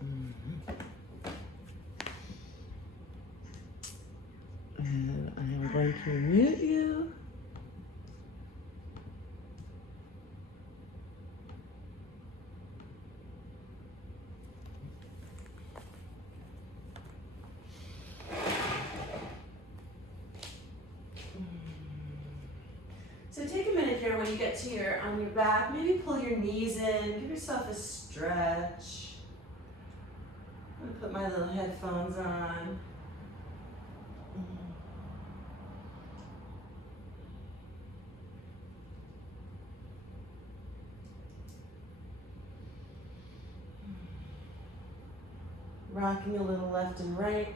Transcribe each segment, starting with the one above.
And I am going to mute you. So take a minute here when you get to on your back, maybe pull your knees in, give yourself a stretch. I'm gonna put my little headphones on. Rocking a little left and right.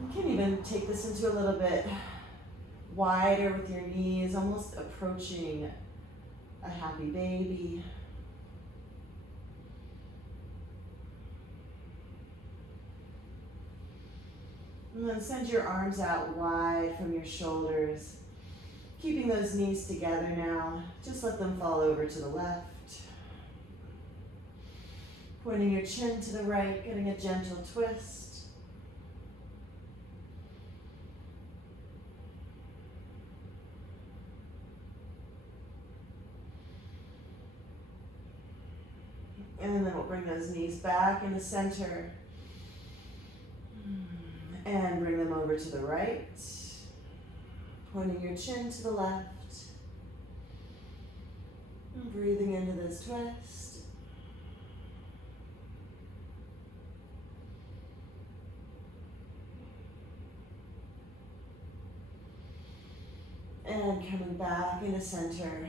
You can even take this into a little bit wider with your knees, almost approaching a happy baby. And then send your arms out wide from your shoulders. Keeping those knees together now. Just let them fall over to the left. Pointing your chin to the right, getting a gentle twist. And then we'll bring those knees back in the center. And bring them over to the right. Pointing your chin to the left. And breathing into this twist. And coming back into center.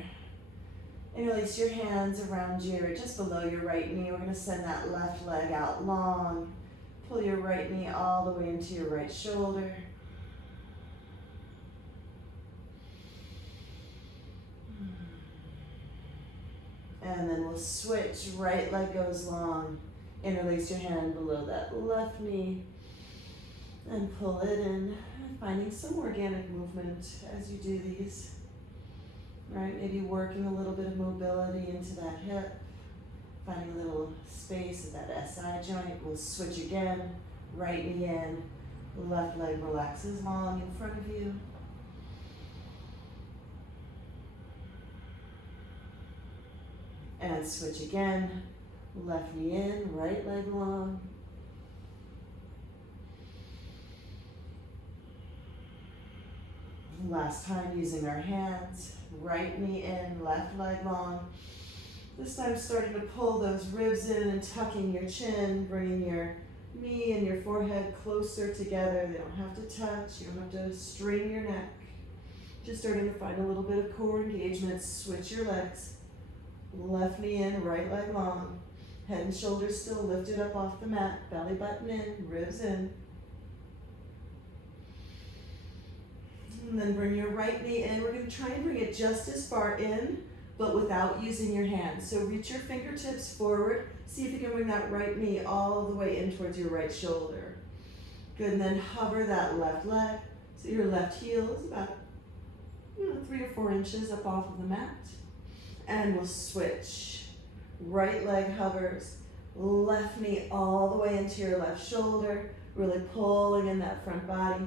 Interlace your hands around you or just below your right knee. We're going to send that left leg out long. Pull your right knee all the way into your right shoulder. And then we'll switch. Right leg goes long. Interlace your hand below that left knee. And pull it in. Finding some organic movement as you do these. Right, maybe working a little bit of mobility into that hip. Finding a little space at that SI joint. We'll switch again. Right knee in. Left leg relaxes long in front of you. And switch again. Left knee in, right leg long. Last time using our hands. Right knee in, left leg long. This time starting to pull those ribs in and tucking your chin, bringing your knee and your forehead closer together. They don't have to touch. You don't have to strain your neck. Just starting to find a little bit of core engagement. Switch your legs. Left knee in, right leg long. Head and shoulders still lifted up off the mat. Belly button in, ribs in. And then bring your right knee in. We're going to try and bring it just as far in, but without using your hands. So reach your fingertips forward. See if you can bring that right knee all the way in towards your right shoulder. Good, and then hover that left leg. So your left heel is about 3 or 4 inches up off of the mat. And we'll switch. Right leg hovers. Left knee all the way into your left shoulder. Really pulling in that front body.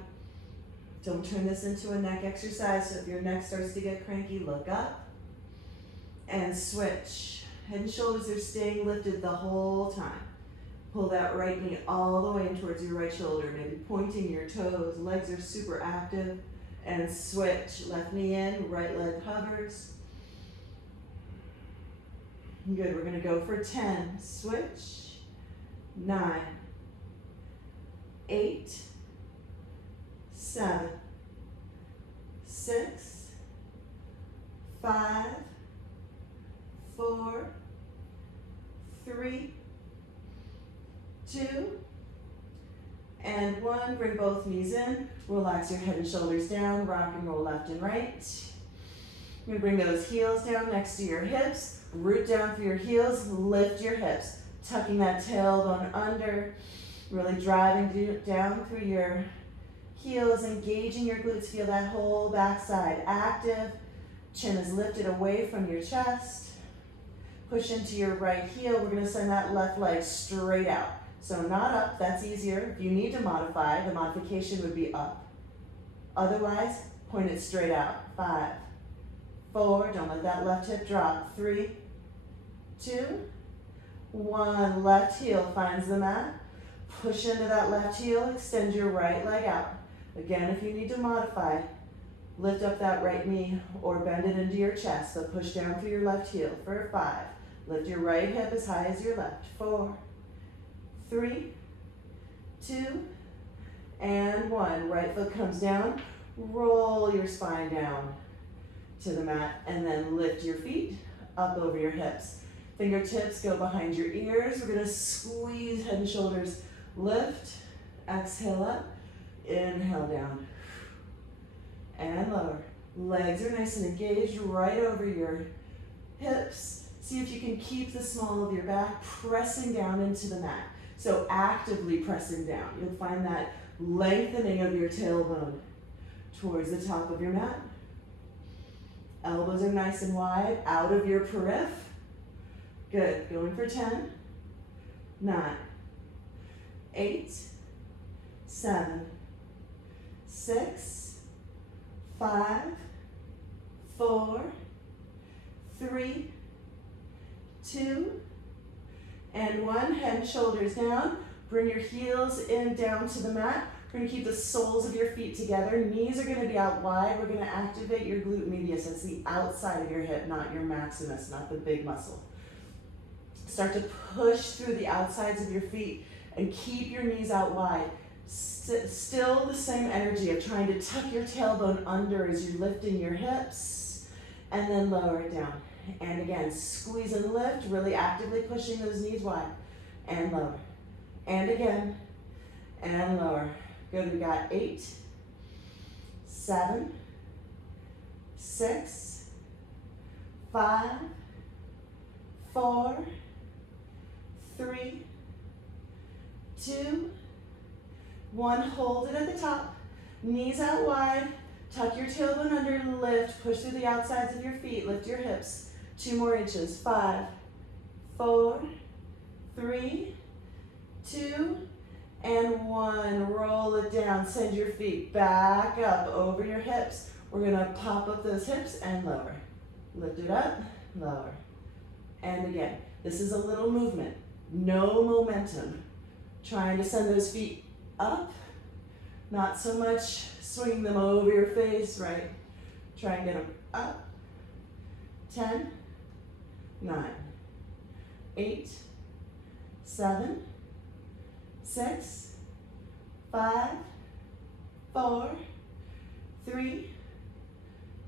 Don't turn this into a neck exercise, so if your neck starts to get cranky, look up and switch. Head and shoulders are staying lifted the whole time. Pull that right knee all the way in towards your right shoulder, maybe pointing your toes. Legs are super active. And switch. Left knee in, right leg hovers. Good, we're gonna go for 10. Switch. 9, 8, 7, 6, 5, 4, 3, 2, and 1. Bring both knees in. Relax your head and shoulders down. Rock and roll left and right. You're gonna bring those heels down next to your hips. Root down for your heels. Lift your hips. Tucking that tailbone under. Really driving down through your heels, engaging your glutes. Feel that whole backside active. Chin is lifted away from your chest. Push into your right heel. We're gonna send that left leg straight out. So not up, that's easier. If you need to modify, the modification would be up. Otherwise, point it straight out. 5, 4, don't let that left hip drop. 3, 2, 1. Left heel finds the mat. Push into that left heel, extend your right leg out. Again, if you need to modify, lift up that right knee or bend it into your chest. So push down through your left heel for 5. Lift your right hip as high as your left. 4, 3, 2, and 1. Right foot comes down. Roll your spine down to the mat and then lift your feet up over your hips. Fingertips go behind your ears. We're gonna squeeze head and shoulders. Lift, exhale up, inhale down, and lower. Legs are nice and engaged right over your hips. See if you can keep the small of your back pressing down into the mat. So actively pressing down. You'll find that lengthening of your tailbone towards the top of your mat. Elbows are nice and wide, out of your periph. Good, going for 10, 9, 8, 7, 6, 5, 4, 3, 2, and 1. Head and shoulders down. Bring your heels in down to the mat. We're going to keep the soles of your feet together. Knees are going to be out wide. We're going to activate your glute medius. That's the outside of your hip, not your maximus, not the big muscle. Start to push through the outsides of your feet and keep your knees out wide. Still the same energy of trying to tuck your tailbone under as you're lifting your hips, and then lower it down. And again, squeeze and lift, really actively pushing those knees wide, and lower. And again, and lower. Good, we got 8, 7, 6, 5, 4, 3, 2, 1. Hold it at the top. Knees out wide. Tuck your tailbone under, lift. Push through the outsides of your feet. Lift your hips. 2 more inches. 5, 4, 3, 2, and 1. Roll it down. Send your feet back up over your hips. We're going to pop up those hips and lower. Lift it up, lower. And again, this is a little movement. No momentum. Trying to send those feet up. Not so much swinging them over your face, right? Try and get them up. 10, 9, 8, 7, 6, 5, 4, 3,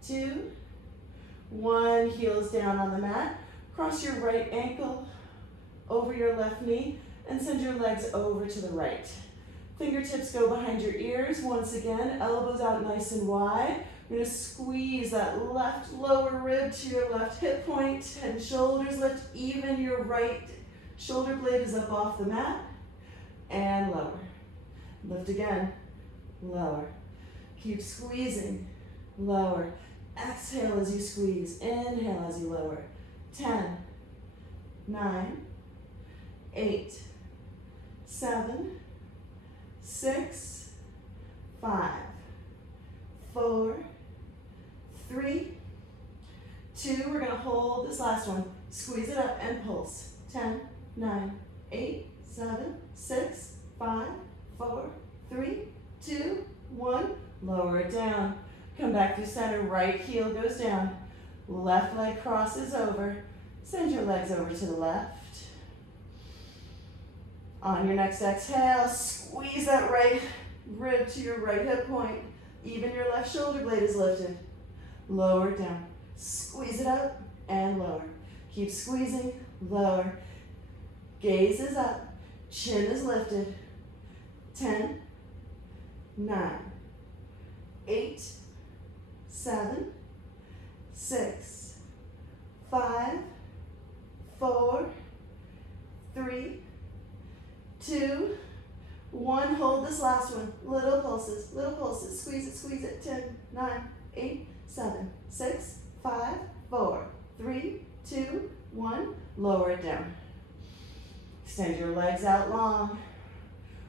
2, 1. Heels down on the mat. Cross your right ankle over your left knee and send your legs over to the right. Fingertips go behind your ears. Once again, elbows out nice and wide. You're gonna squeeze that left lower rib to your left hip point. Head and shoulders lift. Even your right shoulder blade is up off the mat. And lower. Lift again. Lower. Keep squeezing. Lower. Exhale as you squeeze. Inhale as you lower. 10, 9, 8, 7, 6, 5, 4, 3, 2. We're going to hold this last one. Squeeze it up and pulse. 10, 9, 8, 7, 6, 5, 4, 3, 2, 1. Lower it down. Come back through center. Right heel goes down. Left leg crosses over. Send your legs over to the left. On your next exhale, squeeze that right rib to your right hip point. Even your left shoulder blade is lifted. Lower it down. Squeeze it up and lower. Keep squeezing, lower. Gaze is up. Chin is lifted. 10, 9, 8, 7, 6, 5, 4, 3, 2, 1. Hold this last one. Little pulses, little pulses. Squeeze it. 10, 9, 8, 7, 6, 5, 4, 3, 2, 1. Lower it down. Extend your legs out long.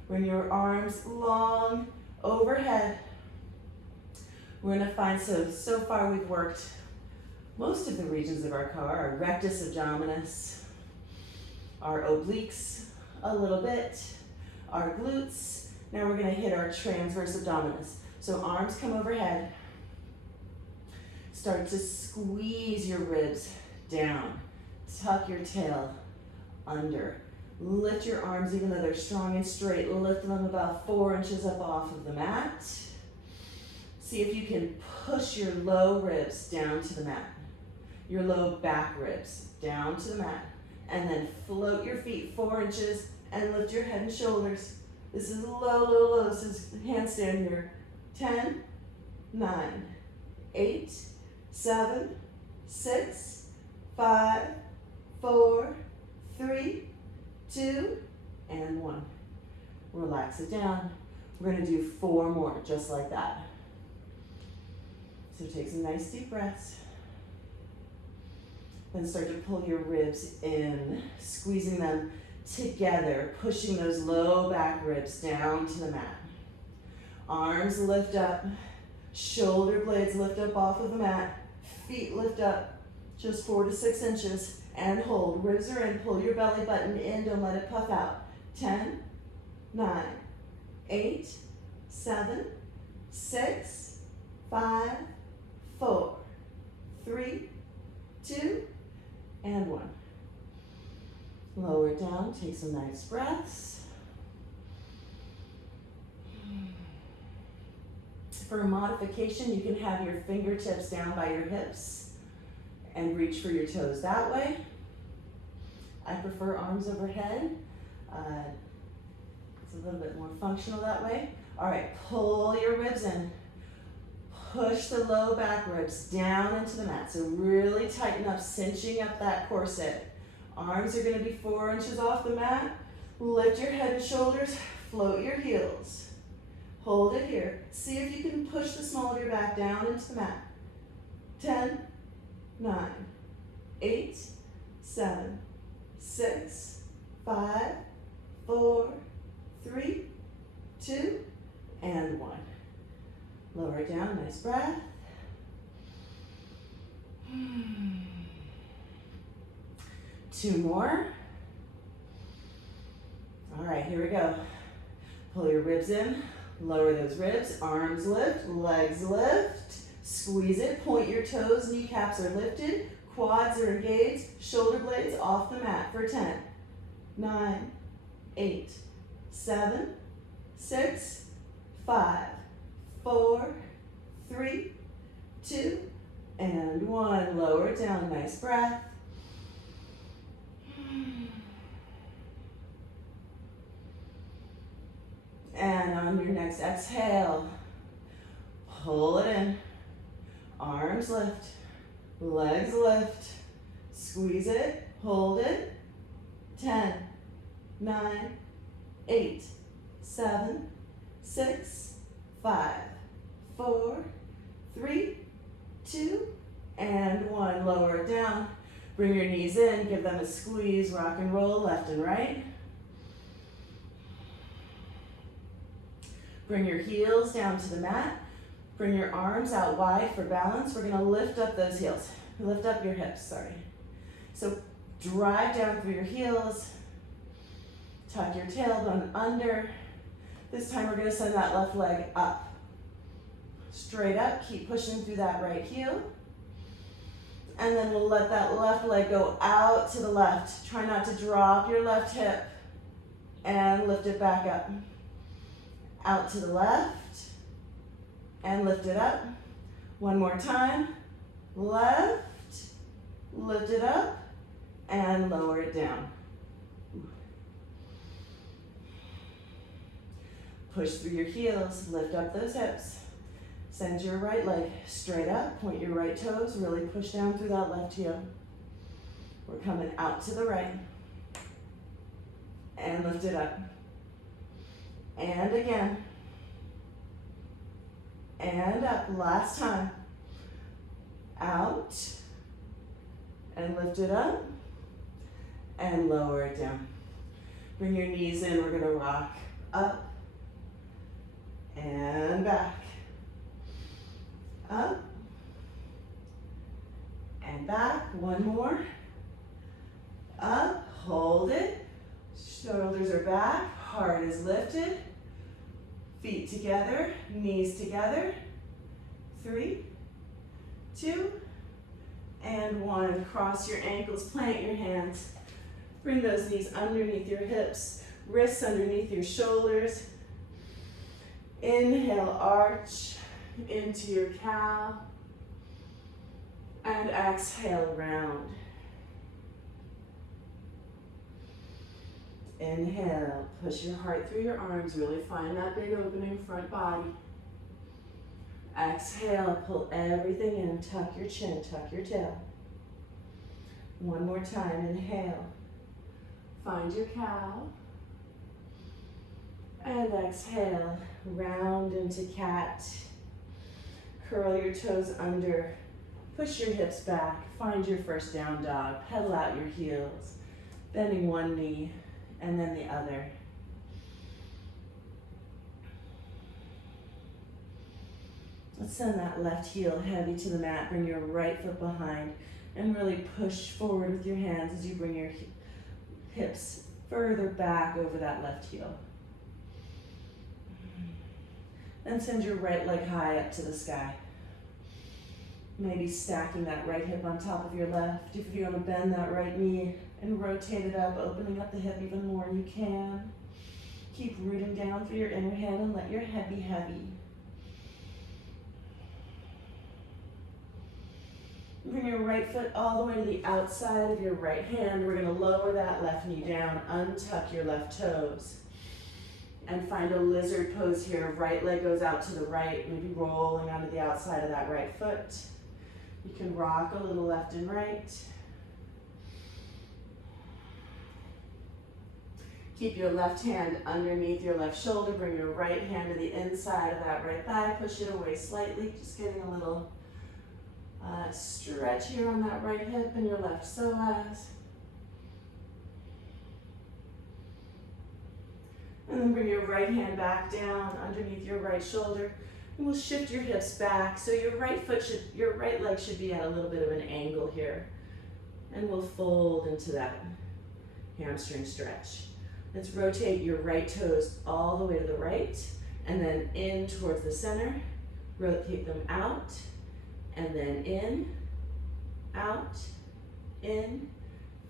Bring your arms long overhead. We're going to find, so far we've worked most of the regions of our core, our rectus abdominis, our obliques a little bit, our glutes. Now we're going to hit our transverse abdominis. So arms come overhead. Start to squeeze your ribs down. Tuck your tail under. Lift your arms even though they're strong and straight. Lift them about 4 inches up off of the mat. See if you can push your low ribs down to the mat. Your low back ribs down to the mat. And then float your feet 4 inches and lift your head and shoulders. This is low, low, low. This is handstand here. 10, 9, 8, 7, 6, 5, 4, 3, 2, and 1. Relax it down. We're going to do 4 more, just like that. So take some nice deep breaths. Then start to pull your ribs in, squeezing them together, pushing those low back ribs down to the mat. Arms lift up, shoulder blades lift up off of the mat, feet lift up just 4 to 6 inches, and hold. Ribs are in, pull your belly button in, don't let it puff out. 10, 9, 8, 7, 6, 5, 4, 3, 2, and 1. Lower it down, take some nice breaths. For a modification, you can have your fingertips down by your hips and reach for your toes that way. I prefer arms overhead. It's a little bit more functional that way. All right, pull your ribs in. Push the low back ribs down into the mat. So really tighten up, cinching up that corset. Arms are going to be 4 inches off the mat. Lift your head and shoulders. Float your heels. Hold it here. See if you can push the small of your back down into the mat. 10, 9, 8, 7, 6, 5, 4, 3, 2, and 1. Lower it down, nice breath. 2 more. All right, here we go. Pull your ribs in, lower those ribs, arms lift, legs lift, squeeze it, point your toes, kneecaps are lifted, quads are engaged, shoulder blades off the mat for 10, 9, 8, 7, 6, 5, 4, 3, 2, and 1. Lower it down, nice breath. And on your next exhale, pull it in. Arms lift, legs lift, squeeze it, hold it. 10, 9, 8, 7, 6, 5, 4, 3, 2, and 1. Lower it down. Bring your knees in, give them a squeeze, rock and roll left and right. Bring your heels down to the mat. Bring your arms out wide for balance. We're gonna lift up those heels. Lift up your hips, sorry. So drive down through your heels. Tuck your tailbone under. This time we're gonna send that left leg up. Straight up, keep pushing through that right heel. And then we'll let that left leg go out to the left. Try not to drop your left hip. And lift it back up. Out to the left. And lift it up. One more time. Left. Lift it up. And lower it down. Push through your heels. Lift up those hips. Send your right leg straight up, point your right toes, really push down through that left heel. We're coming out to the right. And lift it up. And again. And up, last time. Out. And lift it up. and lower it down. Bring your knees in, we're gonna rock up and back. Up and back, one more. Up, hold it. Shoulders are back, heart is lifted. Feet together, knees together. 3, 2, and 1. Cross your ankles, plant your hands. Bring those knees underneath your hips, wrists underneath your shoulders. Inhale, arch into your cow. And exhale, round. Inhale, push your heart through your arms, really find that big opening front body. Exhale, pull everything in, tuck your chin, tuck your tail. One more time, inhale. Find your cow. And exhale, round into cat. Curl your toes under, push your hips back, find your first down dog, pedal out your heels, bending one knee and then the other. Let's send that left heel heavy to the mat, bring your right foot behind, and really push forward with your hands as you bring your hips further back over that left heel. Then send your right leg high up to the sky. Maybe stacking that right hip on top of your left. If you want to bend that right knee and rotate it up, opening up the hip even more, you can. Keep rooting down through your inner hand and let your head be heavy. Bring your right foot all the way to the outside of your right hand. We're going to lower that left knee down, untuck your left toes, and find a lizard pose here. Right leg goes out to the right, maybe rolling onto the outside of that right foot. You can rock a little left and right. Keep your left hand underneath your left shoulder. Bring your right hand to the inside of that right thigh. Push it away slightly, just getting a little stretch here on that right hip and your left psoas. And then bring your right hand back down underneath your right shoulder. And we'll shift your hips back. So your right leg should be at a little bit of an angle here. And we'll fold into that hamstring stretch. Let's rotate your right toes all the way to the right and then in towards the center. Rotate them out and then in, out, in.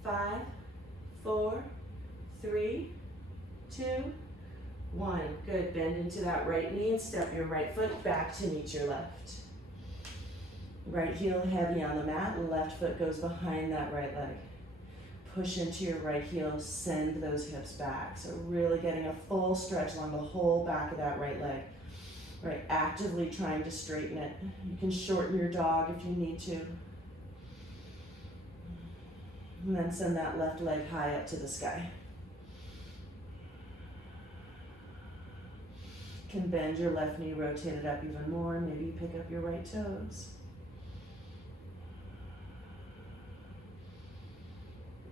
5, 4, 3, 2, 1. Good. Bend into that right knee and step your right foot back to meet your left. Right heel heavy on the mat. Left foot goes behind that right leg. Push into your right heel. Send those hips back. So really getting a full stretch along the whole back of that right leg. Right. Actively trying to straighten it. You can shorten your dog if you need to. And then send that left leg high up to the sky. You can bend your left knee, rotate it up even more. Maybe you pick up your right toes.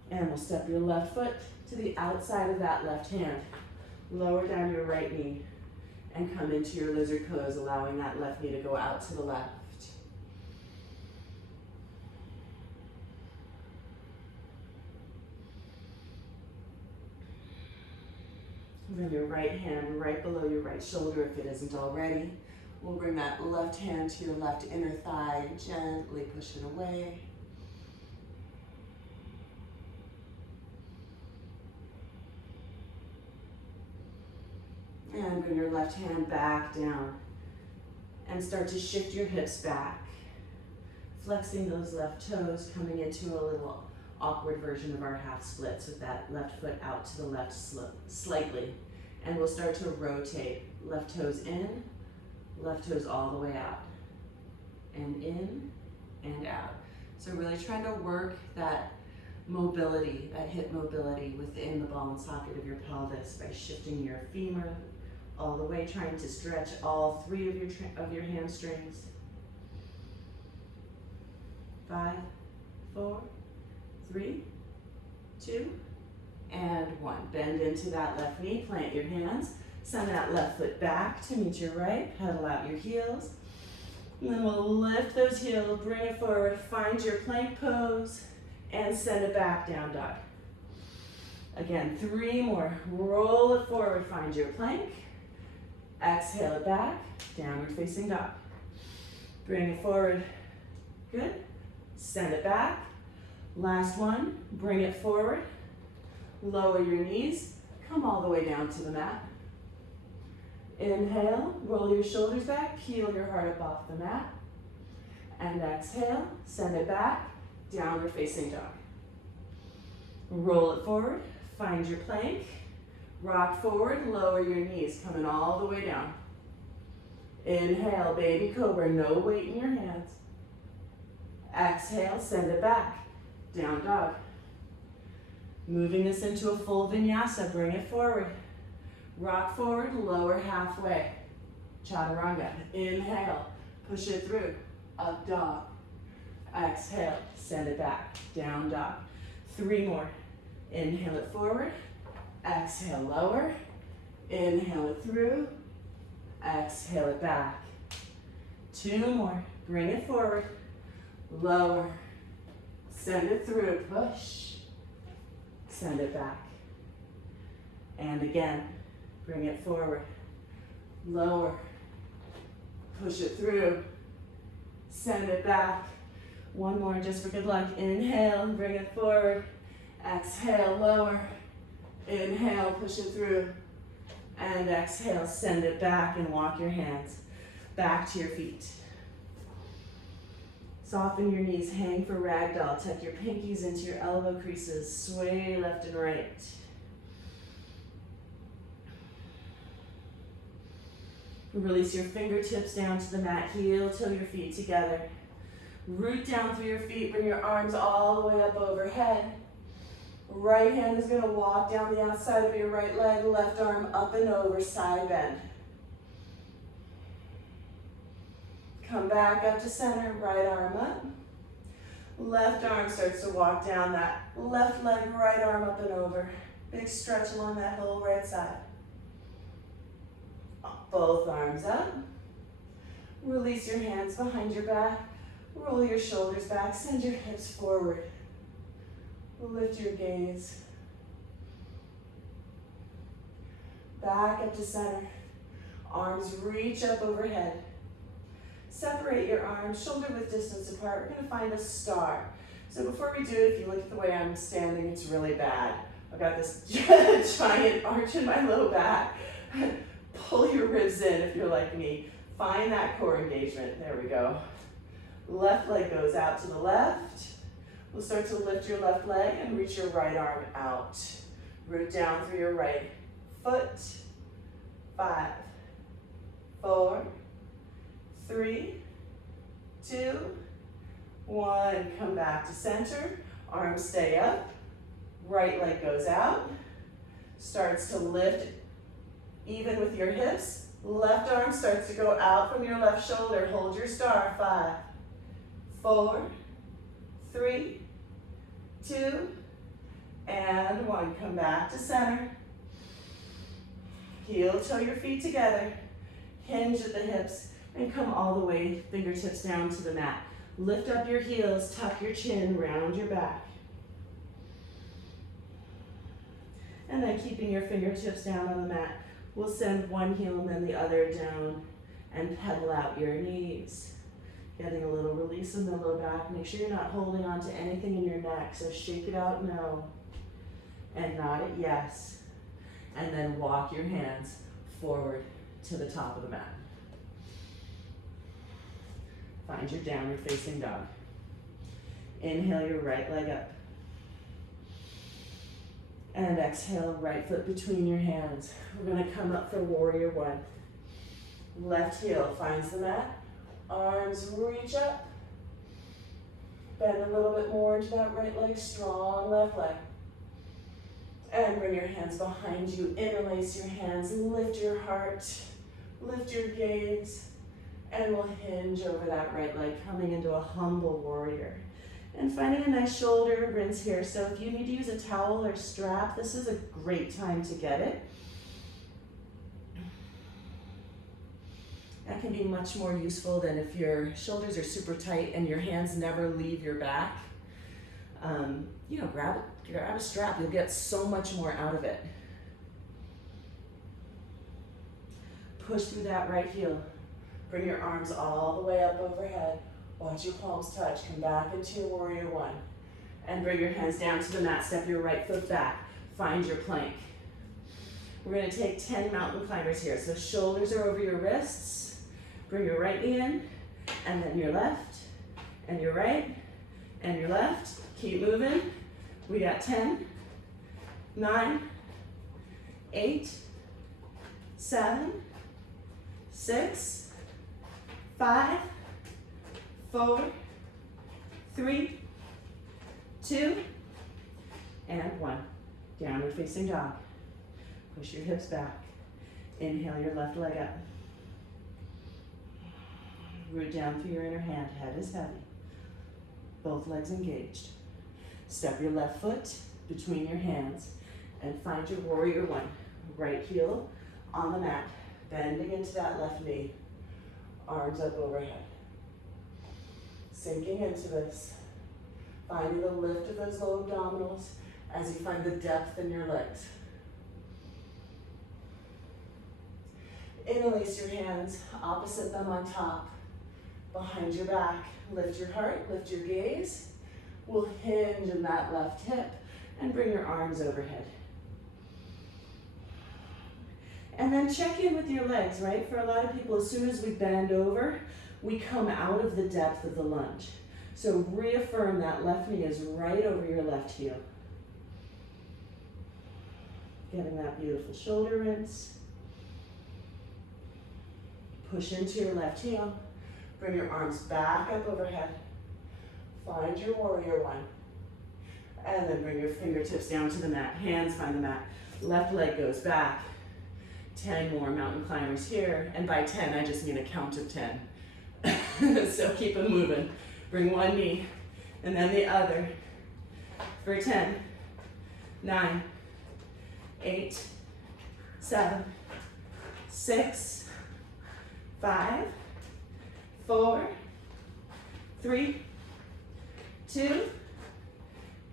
And we'll step your left foot to the outside of that left hand. Lower down your right knee and come into your lizard pose, allowing that left knee to go out to the left. Bring your right hand right below your right shoulder if it isn't already. We'll bring that left hand to your left inner thigh and gently push it away. And bring your left hand back down and start to shift your hips back. Flexing those left toes, coming into a little awkward version of our half splits with that left foot out to the left slightly. And we'll start to rotate. Left toes in, left toes all the way out. And in and out. So really trying to work that mobility, that hip mobility within the ball and socket of your pelvis by shifting your femur all the way, trying to stretch all 3 of your hamstrings. 5, 4, 3, 2, and one. Bend into that left knee, plant your hands. Send that left foot back to meet your right. Pedal out your heels. And then we'll lift those heels, bring it forward, find your plank pose, and send it back, down dog. Again, 3 more. Roll it forward, find your plank. Exhale it back, downward facing dog. Bring it forward, good. Send it back. Last one, bring it forward. Lower your knees, come all the way down to the mat. Inhale, roll your shoulders back, peel your heart up off the mat. And exhale, send it back, downward facing dog. Roll it forward, find your plank. Rock forward, lower your knees, coming all the way down. Inhale, baby cobra, no weight in your hands. Exhale, send it back, down dog. Moving this into a full vinyasa, bring it forward. Rock forward, lower halfway. Chaturanga. Inhale, push it through. Up dog. Exhale, send it back. Down dog. 3 more. Inhale it forward. Exhale, lower. Inhale it through. Exhale it back. 2 more. Bring it forward. Lower. Send it through. Push. Send it back. And again. Bring it forward, lower, push it through, send it back. 1 more just for good luck. Inhale, bring it forward. Exhale, lower. Inhale, push it through. And exhale, send it back and walk your hands back to your feet. Soften your knees, hang for ragdoll. Tuck your pinkies into your elbow creases. Sway left and right. Release your fingertips down to the mat, heel toe your feet together. Root down through your feet, bring your arms all the way up overhead. Right hand is going to walk down the outside of your right leg, left arm up and over, side bend. Come back up to center, right arm up. Left arm starts to walk down that left leg, right arm up and over. Big stretch along that whole right side. Both arms up. Release your hands behind your back. Roll your shoulders back. Send your hips forward. Lift your gaze. Back up to center. Arms reach up overhead. Separate your arms, shoulder width distance apart. We're going to find a star. So before we do it, if you look at the way I'm standing, it's really bad. I've got this giant arch in my low back. Pull your ribs in if you're like me. Find that core engagement. There we go. Left leg goes out to the left. We'll start to lift your left leg and reach your right arm out. Root down through your right foot. 5, 4, 3, 2, 1. Come back to center. Arms stay up. Right leg goes out. Starts to lift even with your hips. Left arm starts to go out from your left shoulder. Hold your star. 5, 4, 3, 2, and 1. Come back to center. Heel toe your feet together. Hinge at the hips and come all the way, fingertips down to the mat. Lift up your heels, tuck your chin, round your back. And then keeping your fingertips down on the mat, we'll send one heel and then the other down and pedal out your knees. Getting a little release in the low back. Make sure you're not holding on to anything in your neck. So shake it out, no. And nod it, yes. And then walk your hands forward to the top of the mat. Find your downward facing dog. Inhale your right leg up. And exhale, right foot between your hands. We're gonna come up for warrior 1. Left heel finds the mat. Arms reach up. Bend a little bit more into that right leg, strong left leg. And bring your hands behind you, interlace your hands, lift your heart, lift your gaze, and we'll hinge over that right leg, coming into a humble warrior. And finding a nice shoulder rinse here. So if you need to use a towel or strap, this is a great time to get it. That can be much more useful than if your shoulders are super tight and your hands never leave your back. You know, grab a strap, you'll get so much more out of it. Push through that right heel. Bring your arms all the way up overhead. Watch your palms touch. Come back into your warrior one. And bring your hands down to the mat. Step your right foot back. Find your plank. We're going to take 10 mountain climbers here. So shoulders are over your wrists. Bring your right knee in, and then your left, and your right, and your left. Keep moving. We got 10, 9, 8, 7, 6, 5, 4, 3, 2, and 1. Downward facing dog. Push your hips back. Inhale your left leg up. Root down through your inner hand. Head is heavy. Both legs engaged. Step your left foot between your hands and find your warrior one. Right heel on the mat. Bending into that left knee. Arms up overhead. Sinking into this. Finding the lift of those low abdominals as you find the depth in your legs. Interlace your hands, opposite them on top, behind your back. Lift your heart, lift your gaze. We'll hinge in that left hip and bring your arms overhead. And then check in with your legs, right? For a lot of people, as soon as we bend over, we come out of the depth of the lunge. So reaffirm that left knee is right over your left heel. Getting that beautiful shoulder rinse. Push into your left heel. Bring your arms back up overhead. Find your warrior one. And then bring your fingertips down to the mat. Hands find the mat. Left leg goes back. 10 more mountain climbers here. And by 10, I just mean a count of 10. So keep them moving. Bring one knee and then the other for 10, 9, 8, 7, 6, 5, 4, 3, 2,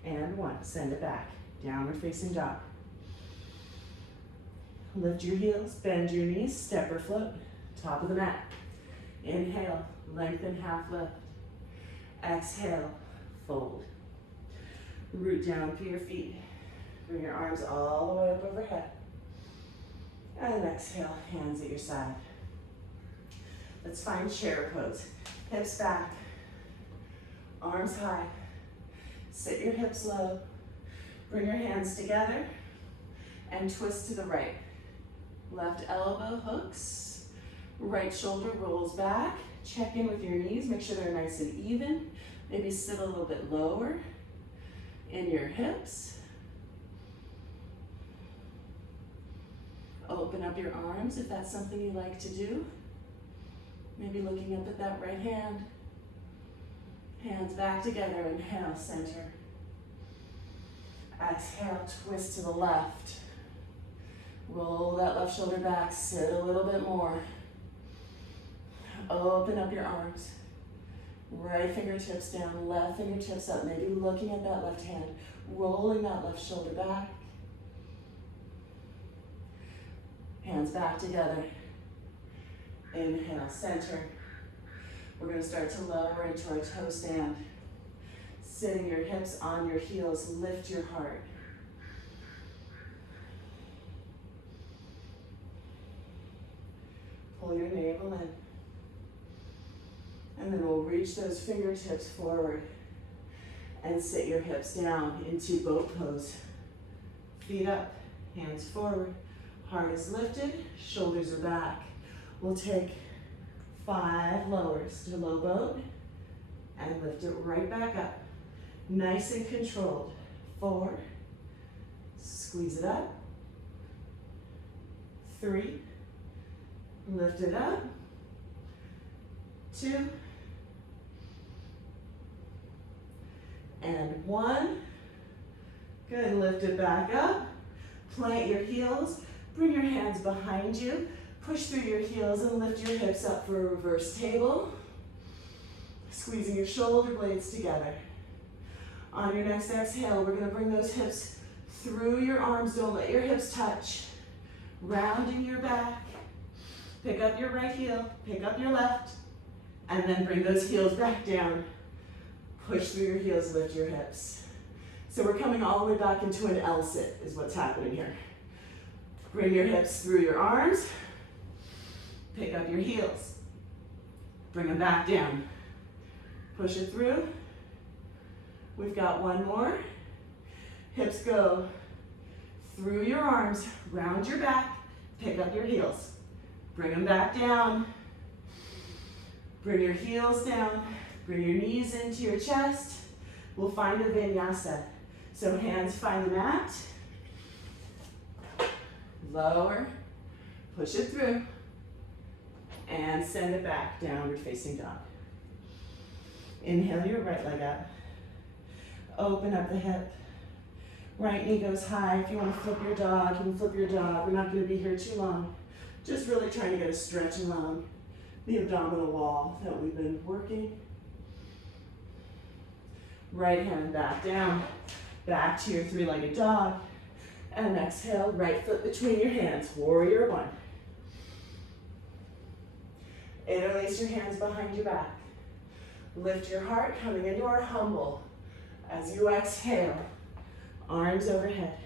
and 1. Send it back. Downward facing dog. Lift your heels, bend your knees, step or float. Top of the mat. Inhale, lengthen half lift. Exhale, fold. Root down through your feet. Bring your arms all the way up overhead. And exhale, hands at your side. Let's find chair pose. Hips back, arms high. Sit your hips low. Bring your hands together and twist to the right. Left elbow hooks. Right shoulder rolls back. Check in with your knees. Make sure they're nice and even. Maybe sit a little bit lower in your hips. Open up your arms if that's something you like to do. Maybe looking up at that right hand. Hands back together. Inhale, center. Exhale, twist to the left. Roll that left shoulder back. Sit a little bit more. Open up your arms. Right fingertips down, left fingertips up. Maybe looking at that left hand. Rolling that left shoulder back. Hands back together. Inhale, center. We're going to start to lower into our toe stand. Sitting your hips on your heels, lift your heart. Pull your navel in. And then we'll reach those fingertips forward and sit your hips down into boat pose. Feet up, hands forward, heart is lifted, shoulders are back. We'll take 5 lowers to low boat and lift it right back up. Nice and controlled. 4, squeeze it up. 3, lift it up. 2, and 1. Good, lift it back up. Plant your heels, bring your hands behind you, push through your heels and lift your hips up for a reverse table. Squeezing your shoulder blades together. On your next exhale, we're gonna bring those hips through your arms. Don't let your hips touch. Rounding your back. Pick up your right heel, pick up your left, and then bring those heels back down. Push through your heels, lift your hips. So we're coming all the way back into an L sit is what's happening here. Bring your hips through your arms. Pick up your heels. Bring them back down. Push it through. We've got one more. Hips go through your arms, round your back, pick up your heels. Bring them back down. Bring your heels down. Bring your knees into your chest. We'll find a vinyasa. So hands find the mat. Lower. Push it through. And send it back, downward facing dog. Inhale your right leg up. Open up the hip. Right knee goes high. If you want to flip your dog, you can flip your dog. We're not going to be here too long. Just really trying to get a stretch along the abdominal wall that we've been working. Right hand back down. Back to your three-legged dog. And exhale, right foot between your hands. Warrior 1. Interlace your hands behind your back. Lift your heart, coming into our humble. As you exhale, arms overhead.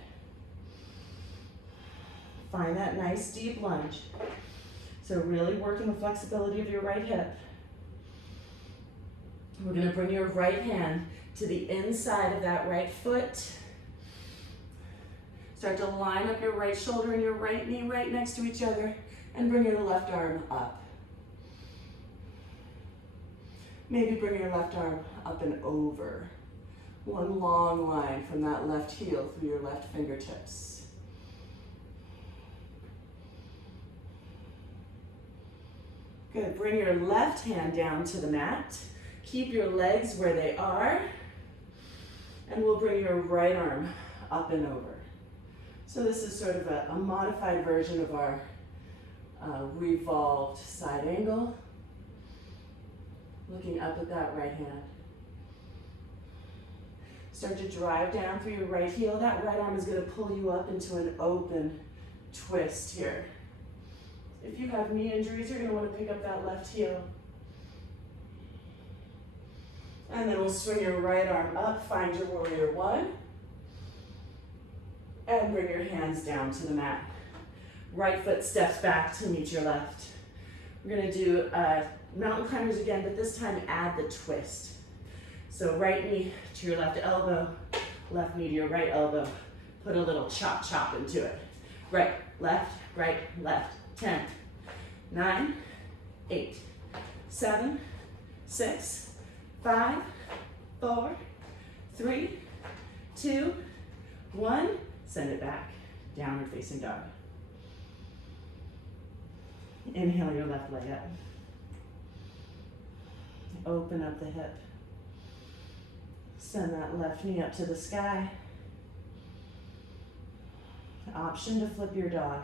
Find that nice deep lunge. So really working the flexibility of your right hip. We're going to bring your right hand to the inside of that right foot. Start to line up your right shoulder and your right knee right next to each other, and bring your left arm up. Maybe bring your left arm up and over. One long line from that left heel through your left fingertips. Good, bring your left hand down to the mat. Keep your legs where they are. And we'll bring your right arm up and over. So this is sort of a modified version of our revolved side angle. Looking up at that right hand. Start to drive down through your right heel. That right arm is going to pull you up into an open twist here. If you have knee injuries, you're going to want to pick up that left heel. And then we'll swing your right arm up, find your warrior 1. And bring your hands down to the mat. Right foot steps back to meet your left. We're going to do mountain climbers again, but this time add the twist. So right knee to your left elbow, left knee to your right elbow. Put a little chop chop into it. Right, left, 10, 9, 8, 7, 6, 5, 4, 3, 2, 1. Send it back, downward facing dog. Inhale your left leg up. Open up the hip. Send that left knee up to the sky. Option to flip your dog.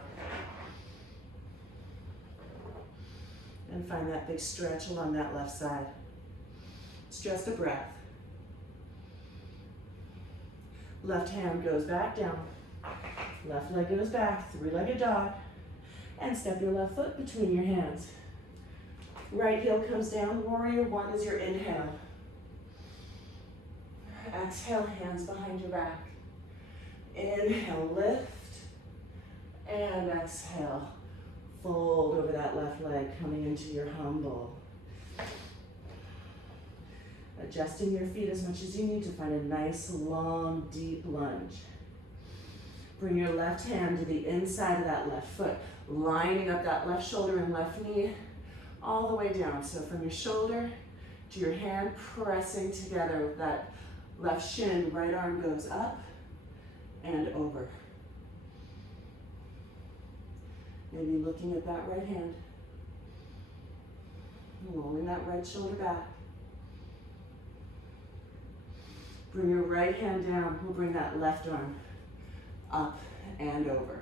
And find that big stretch along that left side. It's just a breath. Left hand goes back down. Left leg goes back, three-legged dog. And step your left foot between your hands. Right heel comes down. Warrior 1 is your inhale. Exhale, hands behind your back. Inhale, lift. And exhale, fold over that left leg, coming into your humble. Adjusting your feet as much as you need to find a nice, long, deep lunge. Bring your left hand to the inside of that left foot, lining up that left shoulder and left knee all the way down. So from your shoulder to your hand, pressing together with that left shin, right arm goes up and over. Maybe looking at that right hand, rolling that right shoulder back. Bring your right hand down. We'll bring that left arm up and over.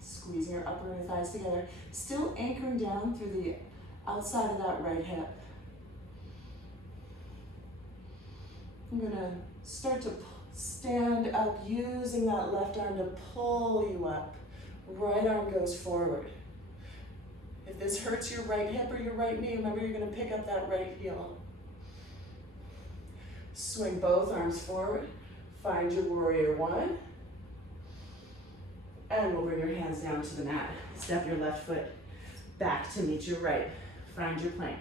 Squeezing your upper inner thighs together. Still anchoring down through the outside of that right hip. I'm gonna start to stand up using that left arm to pull you up. Right arm goes forward. If this hurts your right hip or your right knee, remember you're gonna pick up that right heel. Swing both arms forward. Find your warrior one. And we'll bring your hands down to the mat. Step your left foot back to meet your right. Find your plank.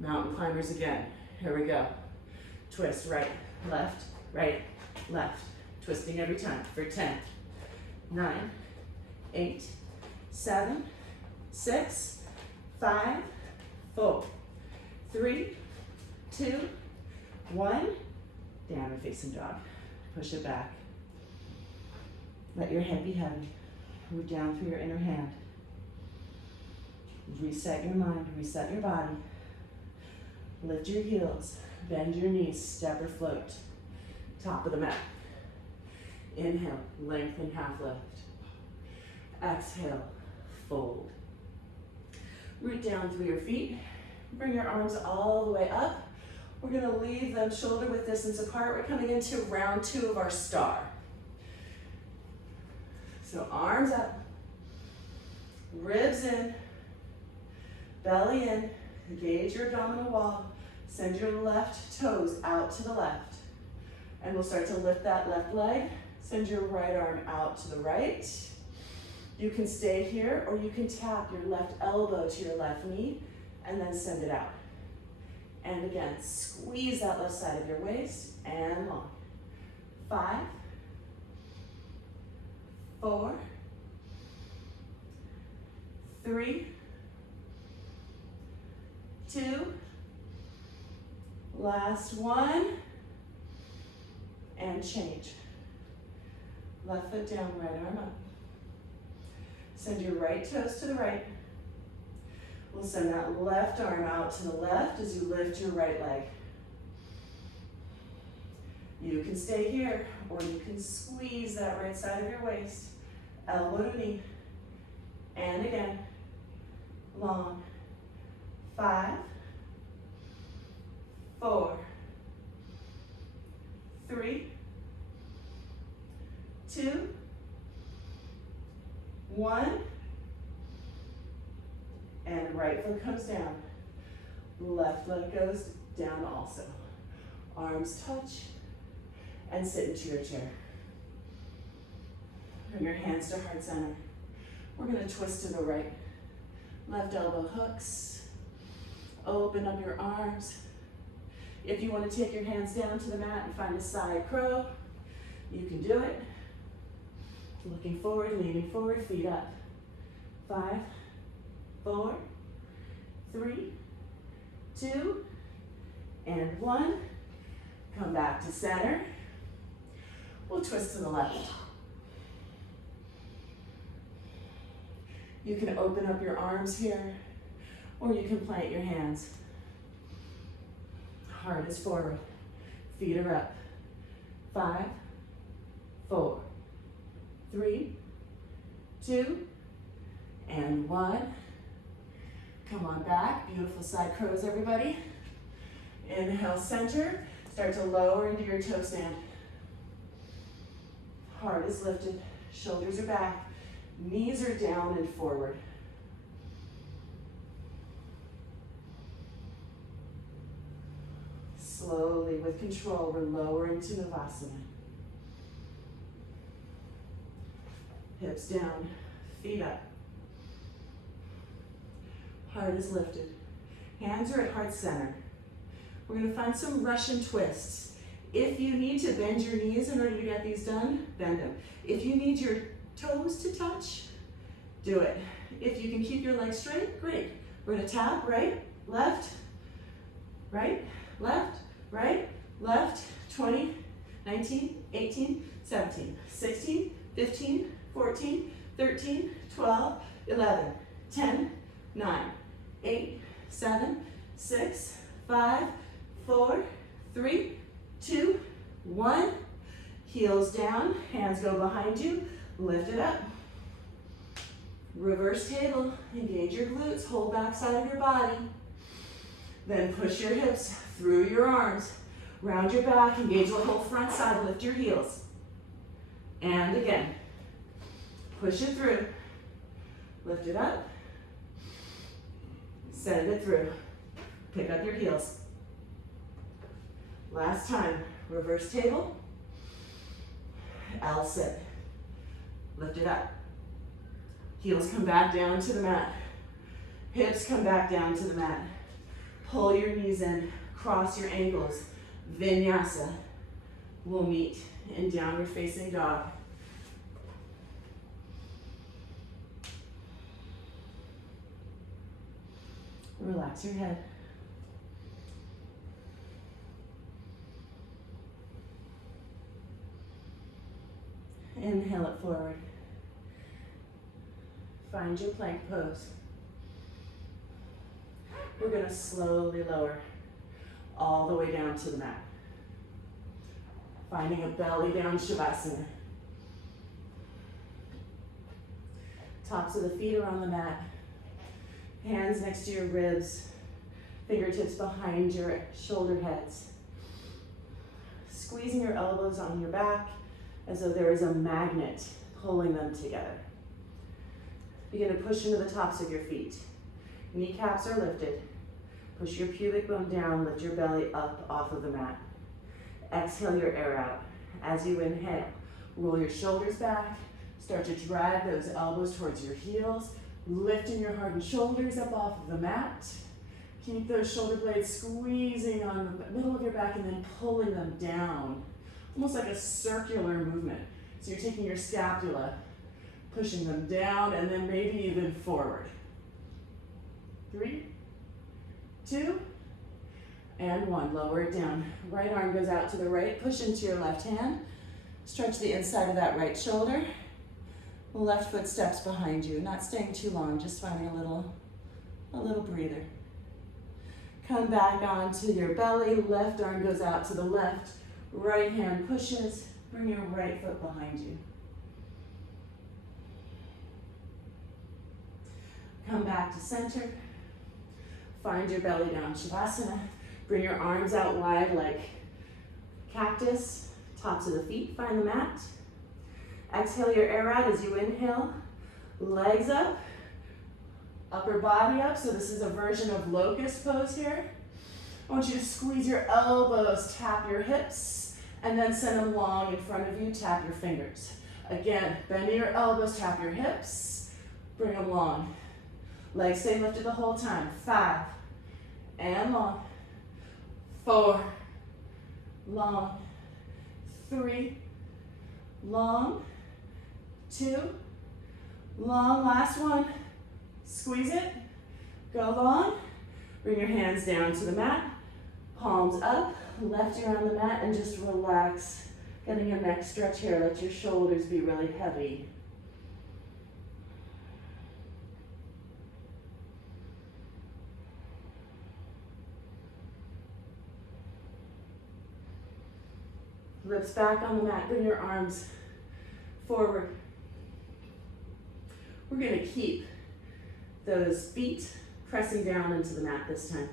Mountain climbers again. Here we go. Twist, right, left, left. Twisting every time for 10, 9, 8, 7, 6, 5, 4, 3, 2, 1. Down and facing dog. Push it back. Let your head be heavy. Move down through your inner hand. Reset your mind, reset your body. Lift your heels, bend your knees, step or float. Top of the mat. Inhale, lengthen half lift. Exhale, fold. Root down through your feet. Bring your arms all the way up. We're gonna leave them shoulder width distance apart. We're coming into round 2 of our star. So arms up, ribs in, belly in, engage your abdominal wall, send your left toes out to the left. And we'll start to lift that left leg, send your right arm out to the right. You can stay here or you can tap your left elbow to your left knee and then send it out. And again, squeeze that left side of your waist and long. 5, 4, 3, 2, last one, and change. Left foot down, right arm up. Send your right toes to the right. We'll send that left arm out to the left as you lift your right leg. You can stay here, or you can squeeze that right side of your waist, elbow to knee, and again, long. 5, 4, 3, 2, 1, and right foot comes down. Left leg goes down also. Arms touch, and sit into your chair. Bring your hands to heart center. We're gonna twist to the right. Left elbow hooks. Open up your arms. If you want to take your hands down to the mat and find a side crow, you can do it. Looking forward, leaning forward, feet up. 5, 4, 3, 2, and 1. Come back to center. We'll twist to the left. You can open up your arms here, or you can plant your hands. Heart is forward, feet are up. 5, 4, 3, 2, and 1. Come on back, beautiful side crows, everybody. Inhale, center. Start to lower into your toe stand. Heart is lifted, shoulders are back, knees are down and forward. Slowly, with control, we're lowering to Navasana. Hips down, feet up. Heart is lifted. Hands are at heart center. We're going to find some Russian twists. If you need to bend your knees in order to get these done, bend them. If you need your toes to touch, do it. If you can keep your legs straight, great. We're going to tap right, left, 20, 19, 18, 17, 16, 15, 14, 13, 12, 11, 10, 9, 8, 7, 6, 5, 4, 3, 2, 1. Heels down, hands go behind you, lift it up. Reverse table, engage your glutes, whole back side of your body. Then push your hips through your arms, round your back, engage the whole front side, lift your heels. And again, push it through, lift it up, send it through, pick up your heels. Last time, reverse table, L sit, lift it up. Heels come back down to the mat, hips come back down to the mat. Pull your knees in, cross your ankles, vinyasa. We'll meet in downward facing dog. Relax your head. Inhale it forward. Find your plank pose. We're going to slowly lower all the way down to the mat. Finding a belly down shavasana. Tops of the feet are on the mat. Hands next to your ribs. Fingertips behind your shoulder heads. Squeezing your elbows on your back as though there is a magnet pulling them together. Begin to push into the tops of your feet. Kneecaps are lifted. Push your pubic bone down, lift your belly up off of the mat. Exhale your air out. As you inhale, roll your shoulders back. Start to drag those elbows towards your heels, lifting your heart and shoulders up off of the mat. Keep those shoulder blades squeezing on the middle of your back and then pulling them down. Almost like a circular movement. So you're taking your scapula, pushing them down, and then maybe even forward. 3, 2, and 1. Lower it down. Right arm goes out to the right. Push into your left hand. Stretch the inside of that right shoulder. Left foot steps behind you. Not staying too long, just finding a little breather. Come back onto your belly. Left arm goes out to the left. Right hand pushes. Bring your right foot behind you. Come back to center. Find your belly down, Shavasana. Bring your arms out wide like cactus. Tops of the feet, find the mat. Exhale your air out as you inhale. Legs up, upper body up. So this is a version of locust pose here. I want you to squeeze your elbows, tap your hips, and then send them long in front of you, tap your fingers. Again, bend your elbows, tap your hips, bring them long. Legs stay lifted the whole time. 5, and long. 4, long. 3, long. 2, long. Last one. Squeeze it. Go long. Bring your hands down to the mat. Palms up. Left ear on the mat and just relax. Getting a neck stretch here. Let your shoulders be really heavy. Lips back on the mat. Bring your arms forward. We're going to keep those feet pressing down into the mat this time.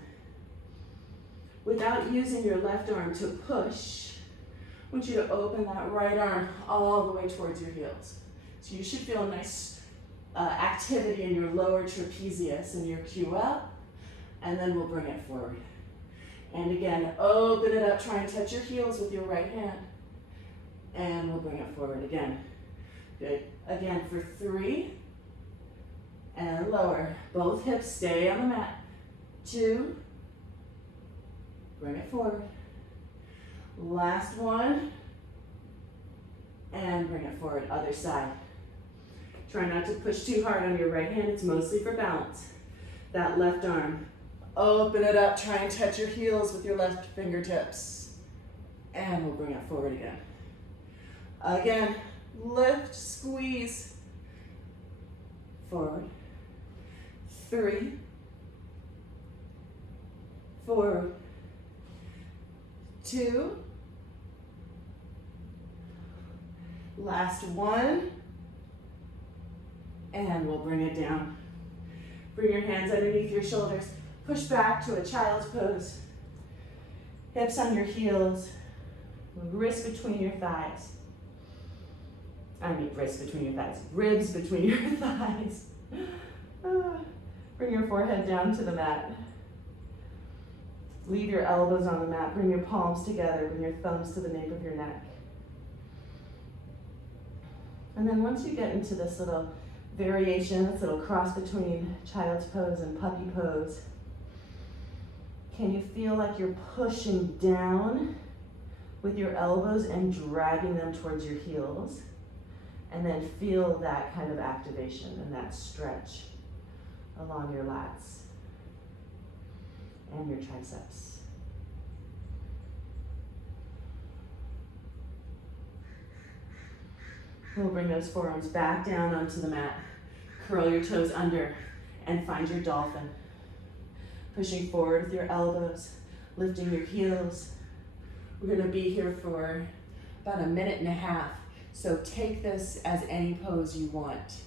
Without using your left arm to push, I want you to open that right arm all the way towards your heels. So you should feel a nice activity in your lower trapezius and your Q up, and then we'll bring it forward. And again, open it up, try and touch your heels with your right hand. And we'll bring it forward again. Good. Again for 3, and lower. Both hips stay on the mat. 2, bring it forward. Last one, and bring it forward, other side. Try not to push too hard on your right hand, it's mostly for balance. That left arm, open it up, try and touch your heels with your left fingertips. And we'll bring it forward again. Again, lift, squeeze, forward. 3, forward. 2. Last one. And we'll bring it down. Bring your hands underneath your shoulders. Push back to a child's pose. Hips on your heels. Wrists between your thighs. Wrists between your thighs. Ribs between your thighs. Bring your forehead down to the mat. Leave your elbows on the mat. Bring your palms together. Bring your thumbs to the nape of your neck. And then once you get into this little variation, this little cross between child's pose and puppy pose, can you feel like you're pushing down with your elbows and dragging them towards your heels? And then feel that kind of activation and that stretch along your lats and your triceps. We'll bring those forearms back down onto the mat. Curl your toes under and find your dolphin. Pushing forward with your elbows, lifting your heels. We're gonna be here for about 1.5 minutes. So take this as any pose you want.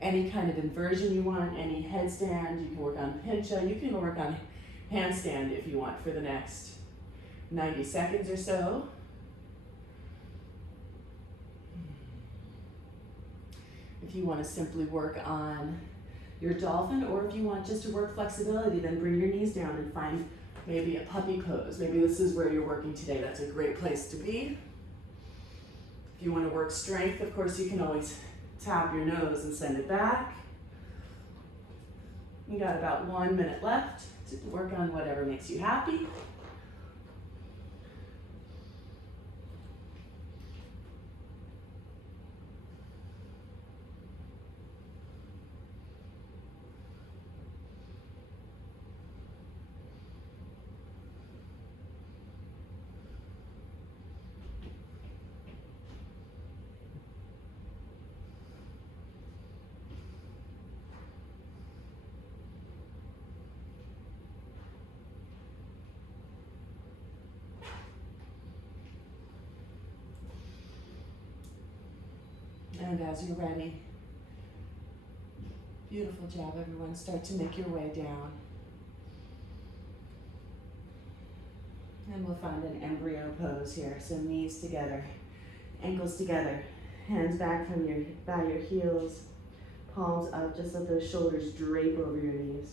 Any kind of inversion you want, any headstand. You can work on pincha. You can work on handstand if you want for the next 90 seconds or so. If you want to simply work on your dolphin, or if you want just to work flexibility, then bring your knees down and find maybe a puppy pose. Maybe this is where you're working today. That's a great place to be. If you want to work strength, of course, you can always tap your nose and send it back. You got about 1 minute left to work on whatever makes you happy. And as you're ready, beautiful job everyone, start to make your way down. And we'll find an embryo pose here. So knees together, ankles together, hands back from by your heels, palms up, just let those shoulders drape over your knees.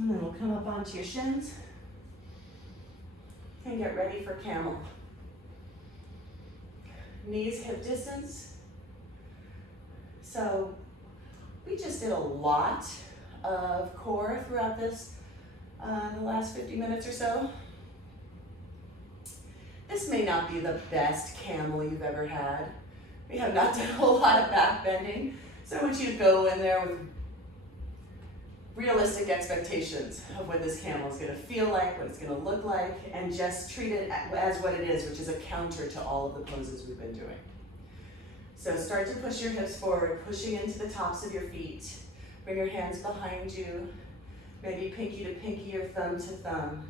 And then we'll come up onto your shins and get ready for camel. Knees hip distance. So we just did a lot of core throughout this, the last 50 minutes or so. This may not be the best camel you've ever had. We have not done a whole lot of back bending, so I want you to go in there with realistic expectations of what this camel is going to feel like, what it's going to look like, and just treat it as what it is, which is a counter to all of the poses we've been doing. So start to push your hips forward, pushing into the tops of your feet. Bring your hands behind you, maybe pinky to pinky or thumb to thumb.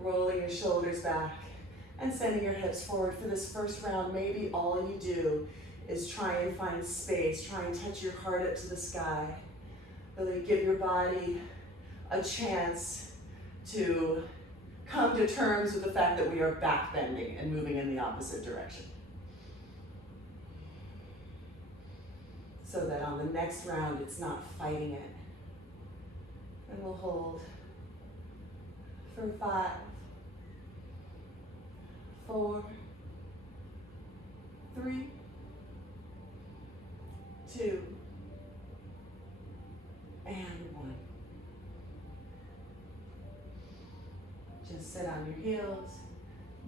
Rolling your shoulders back and sending your hips forward for this first round. Maybe all you do is try and find space, try and touch your heart up to the sky. Really give your body a chance to come to terms with the fact that we are back bending and moving in the opposite direction. So that on the next round, it's not fighting it. And we'll hold for 5, 4, 3, 2, and 1. Just sit on your heels,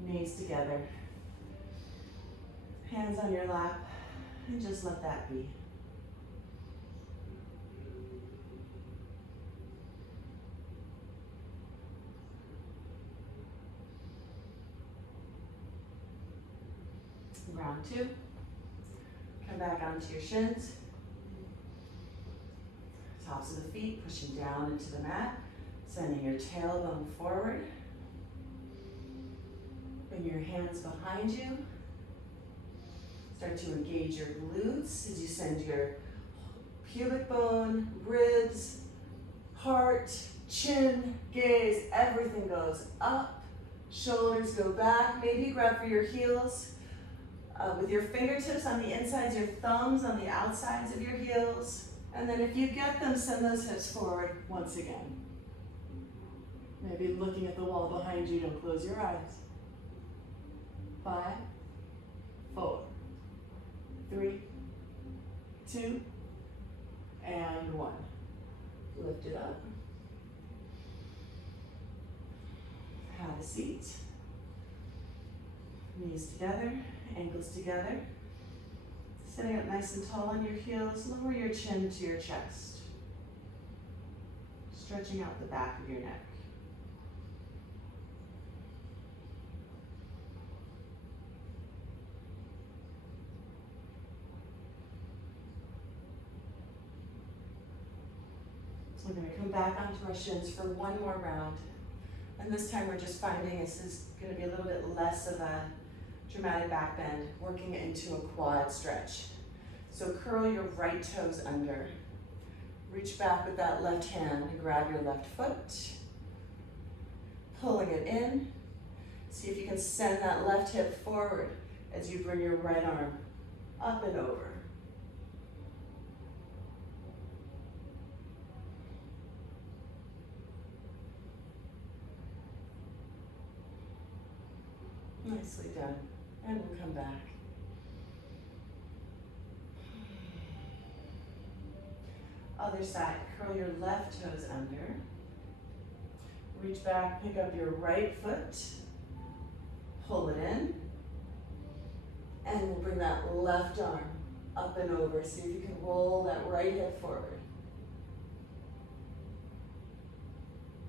knees together, hands on your lap, and just let that be. Round 2. Come back onto your shins. tops of the feet, pushing down into the mat, sending your tailbone forward. Bring your hands behind you. Start to engage your glutes as you send your pubic bone, ribs, heart, chin, gaze, everything goes up. Shoulders go back. Maybe you grab for your heels with your fingertips on the insides, your thumbs on the outsides of your heels. And then if you get them, send those hips forward once again. Maybe looking at the wall behind you, don't close your eyes. 5, 4, 3, 2, and 1. Lift it up. Have a seat. Knees together, ankles together. Sitting up nice and tall on your heels, lower your chin to your chest. Stretching out the back of your neck. So we're going to come back onto our shins for one more round. And this time we're just finding this is going to be a little bit less of a dramatic back bend, working into a quad stretch. So curl your right toes under. Reach back with that left hand and grab your left foot. Pulling it in. See if you can send that left hip forward as you bring your right arm up and over. Nicely done. And we'll come back. Other side, curl your left toes under. Reach back, pick up your right foot. Pull it in. And we'll bring that left arm up and over. See if you can roll that right hip forward.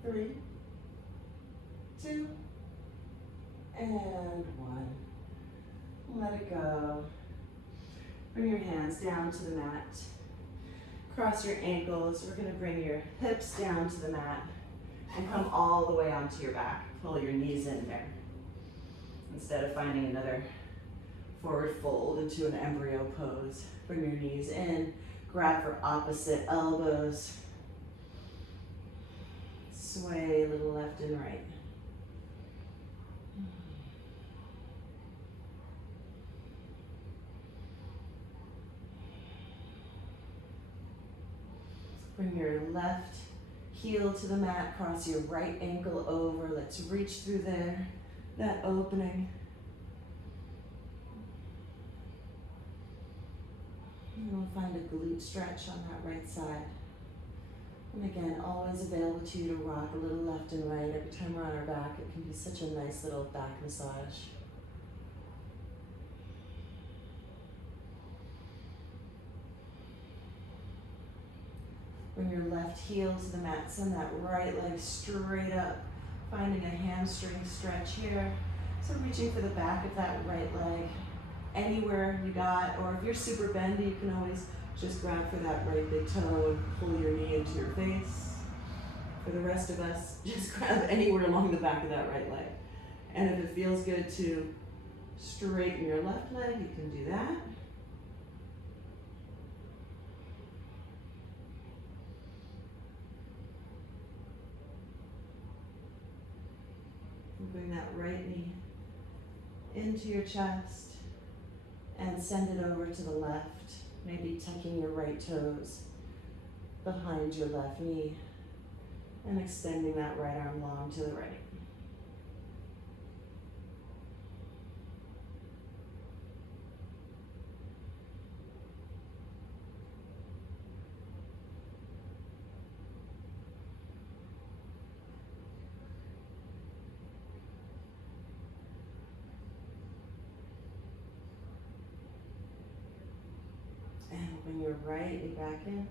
3, 2, and 1. Let it go. Bring your hands down to the mat. Cross your ankles. We're going to bring your hips down to the mat and come all the way onto your back. Pull your knees in there. Instead of finding another forward fold into an embryo pose, bring your knees in. Grab for opposite elbows. Sway a little left and right. Bring your left heel to the mat, cross your right ankle over. Let's reach through there, that opening. And we'll find a glute stretch on that right side. And again, always available to you to rock a little left and right. Every time we're on our back, it can be such a nice little back massage. Bring your left heel to the mat, send that right leg straight up, finding a hamstring stretch here. So reaching for the back of that right leg, anywhere you got, or if you're super bendy, you can always just grab for that right big toe and pull your knee into your face. For the rest of us, just grab anywhere along the back of that right leg. And if it feels good to straighten your left leg, you can do that. Bring that right knee into your chest and send it over to the left, maybe tucking your right toes behind your left knee and extending that right arm long to the right. Bring your right knee back in.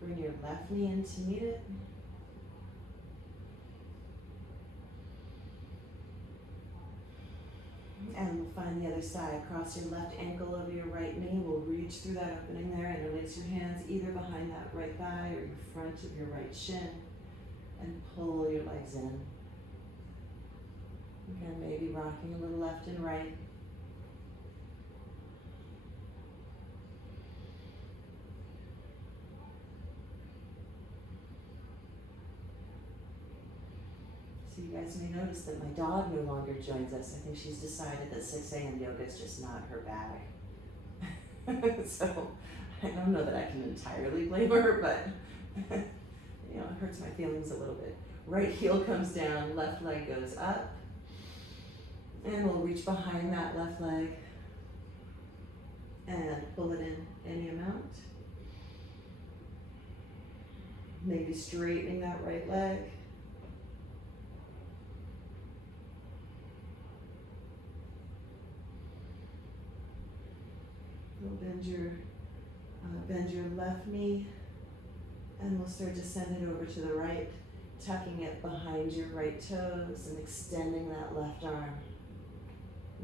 Bring your left knee in to meet it. And we'll find the other side. Cross your left ankle over your right knee. We'll reach through that opening there. Interlace your hands either behind that right thigh or your front of your right shin. And pull your legs in. Again, maybe rocking a little left and right. So you guys may notice that my dog no longer joins us. I think she's decided that 6 a.m. yoga is just not her bag. So I don't know that I can entirely blame her, but you know, it hurts my feelings a little bit. Right heel comes down, left leg goes up. And we'll reach behind that left leg and pull it in any amount. Maybe straightening that right leg. We'll bend your left knee, and we'll start to send it over to the right, tucking it behind your right toes and extending that left arm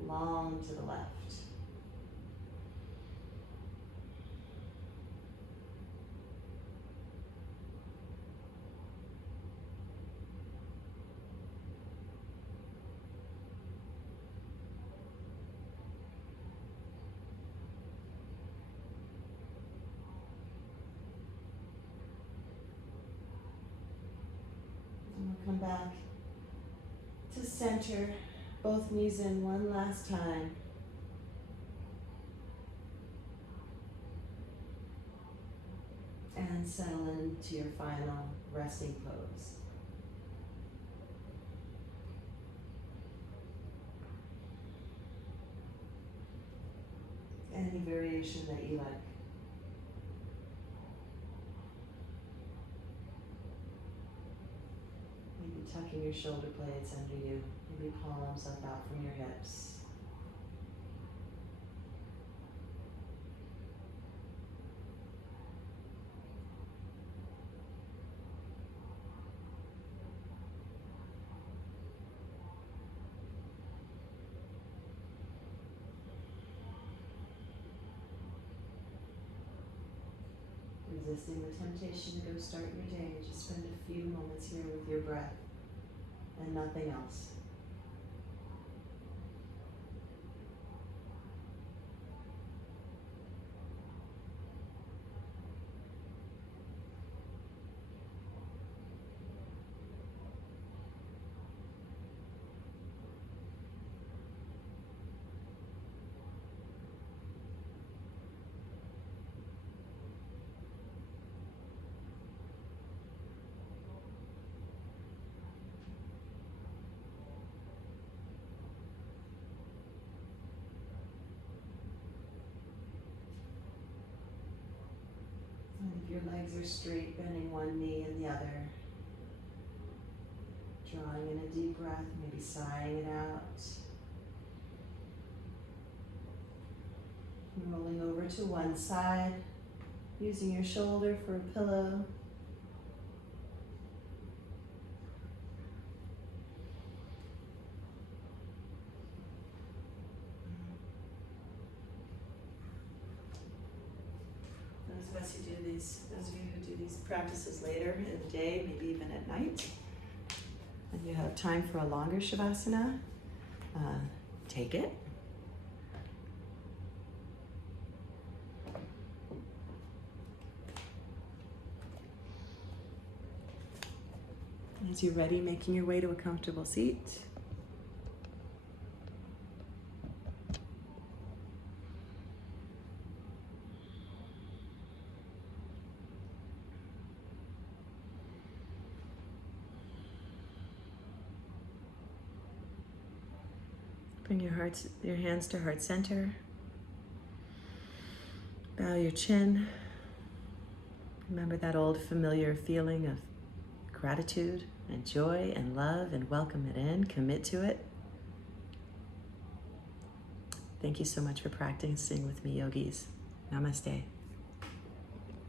long to the left. And we'll come back to center, both knees in one last time. And settle into your final resting pose. Any variation that you like. Maybe tucking your shoulder blades under you. Maybe palms up out from your hips. Resisting the temptation to go start your day. Just spend a few moments here with your breath and nothing else. And if your legs are straight, bending one knee and the other. Drawing in a deep breath, maybe sighing it out. Rolling over to one side, using your shoulder for a pillow. Those of you who do these practices later in the day, maybe even at night, and you have time for a longer Shavasana, take it. As you're ready, making your way to a comfortable seat. Bring your hands to heart center. Bow your chin. Remember that old familiar feeling of gratitude and joy and love, and welcome it in. Commit to it. Thank you so much for practicing with me, yogis. Namaste.